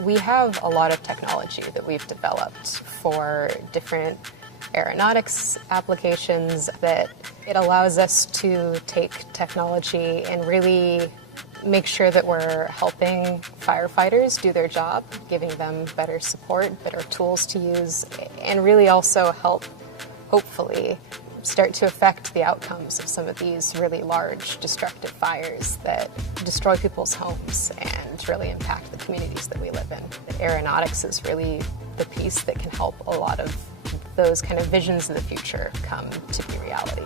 We have a lot of technology that we've developed for different aeronautics applications that it allows us to take technology and really make sure that we're helping firefighters do their job, giving them better support, better tools to use, and really also help, hopefully, start to affect the outcomes of some of these really large destructive fires that destroy people's homes and really impact the communities that we live in. Aeronautics is really the piece that can help a lot of those kind of visions of the future come to be reality.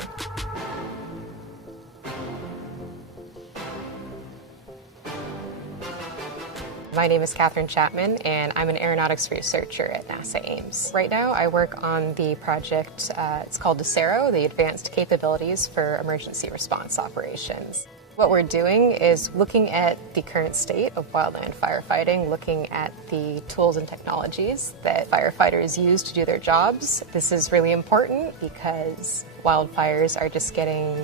My name is Kathryn Chapman, and I'm an aeronautics researcher at NASA Ames. Right now, I work on the project, it's called ACERO, the Advanced Capabilities for Emergency Response Operations. What we're doing is looking at the current state of wildland firefighting, looking at the tools and technologies that firefighters use to do their jobs. This is really important because wildfires are just getting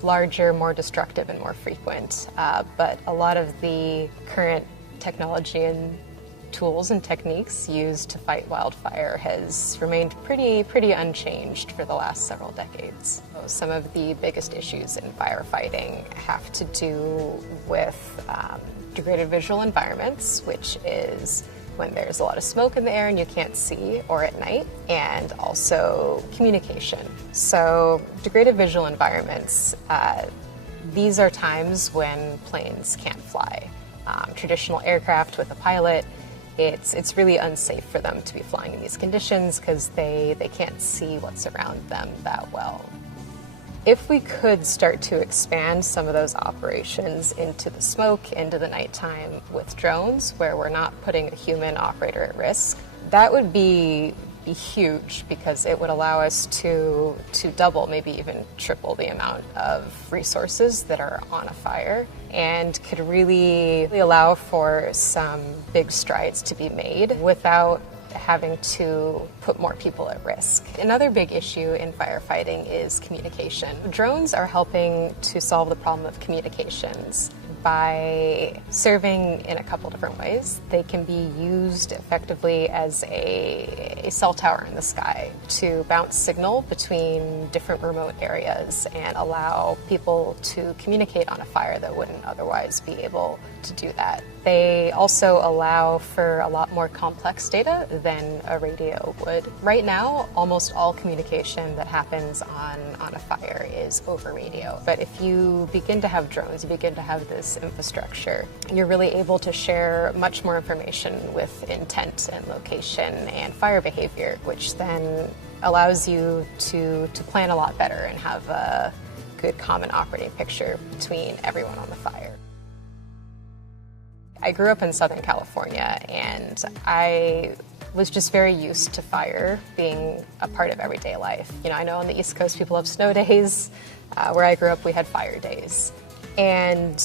larger, more destructive, and more frequent. But a lot of the current technology and tools and techniques used to fight wildfire has remained pretty unchanged for the last several decades. Some of the biggest issues in firefighting have to do with degraded visual environments, which is when there's a lot of smoke in the air and you can't see, or at night, and also communication. So degraded visual environments, these are times when planes can't fly. Traditional aircraft with a pilot, it's really unsafe for them to be flying in these conditions because they can't see what's around them that well. If we could start to expand some of those operations into the smoke, into the nighttime with drones, where we're not putting a human operator at risk, that would be huge because it would allow us to double, maybe even triple the amount of resources that are on a fire, and could really allow for some big strides to be made without having to put more people at risk. Another big issue in firefighting is communication. Drones are helping to solve the problem of communications by serving in a couple different ways. They can be used effectively as a cell tower in the sky to bounce signal between different remote areas and allow people to communicate on a fire that wouldn't otherwise be able to do that. They also allow for a lot more complex data than a radio would. Right now, almost all communication that happens on a fire is over radio. But if you begin to have drones, you begin to have this infrastructure, you're really able to share much more information with intent and location and fire behavior, which then allows you to plan a lot better and have a good common operating picture between everyone on the fire. I grew up in Southern California, and I was just very used to fire being a part of everyday life. I know on the East Coast people have snow days. Where I grew up, we had fire days. And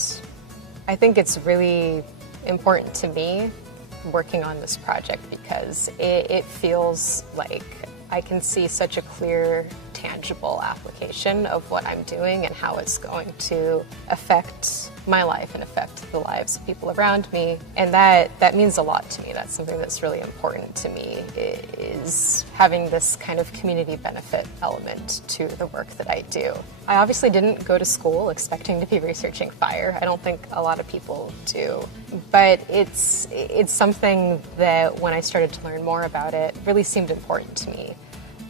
I think it's really important to me working on this project because it feels like I can see such a clear, tangible application of what I'm doing and how it's going to affect my life and affect the lives of people around me. And that means a lot to me. That's something that's really important to me, is having this kind of community benefit element to the work that I do. I obviously didn't go to school expecting to be researching fire. I don't think a lot of people do. But it's something that when I started to learn more about it, really seemed important to me.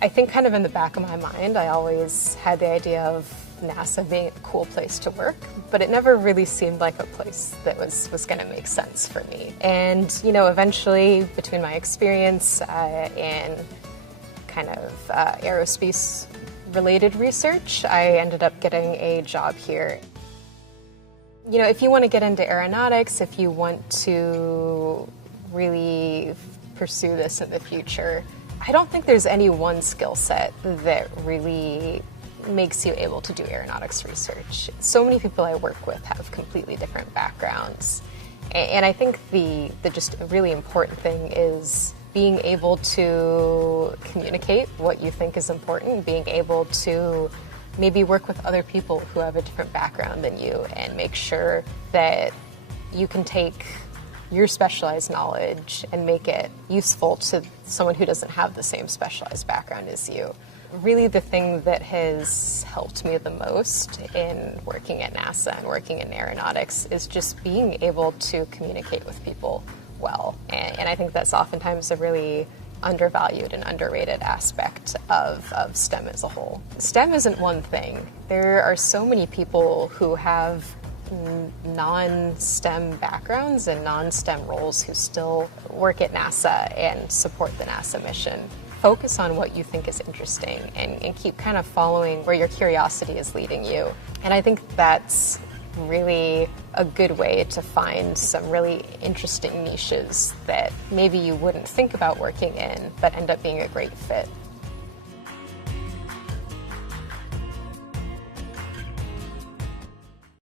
I think kind of in the back of my mind, I always had the idea of NASA being a cool place to work, but it never really seemed like a place that was going to make sense for me. And, eventually, between my experience in kind of aerospace-related research, I ended up getting a job here. If you want to get into aeronautics, if you want to really pursue this in the future, I don't think there's any one skill set that really makes you able to do aeronautics research. So many people I work with have completely different backgrounds. And I think the just really important thing is being able to communicate what you think is important, being able to maybe work with other people who have a different background than you and make sure that you can take your specialized knowledge and make it useful to someone who doesn't have the same specialized background as you. Really, the thing that has helped me the most in working at NASA and working in aeronautics is just being able to communicate with people well. And I think that's oftentimes a really undervalued and underrated aspect of STEM as a whole. STEM isn't one thing. There are so many people who have non-STEM backgrounds and non-STEM roles who still work at NASA and support the NASA mission. Focus on what you think is interesting and keep kind of following where your curiosity is leading you. And I think that's really a good way to find some really interesting niches that maybe you wouldn't think about working in, but end up being a great fit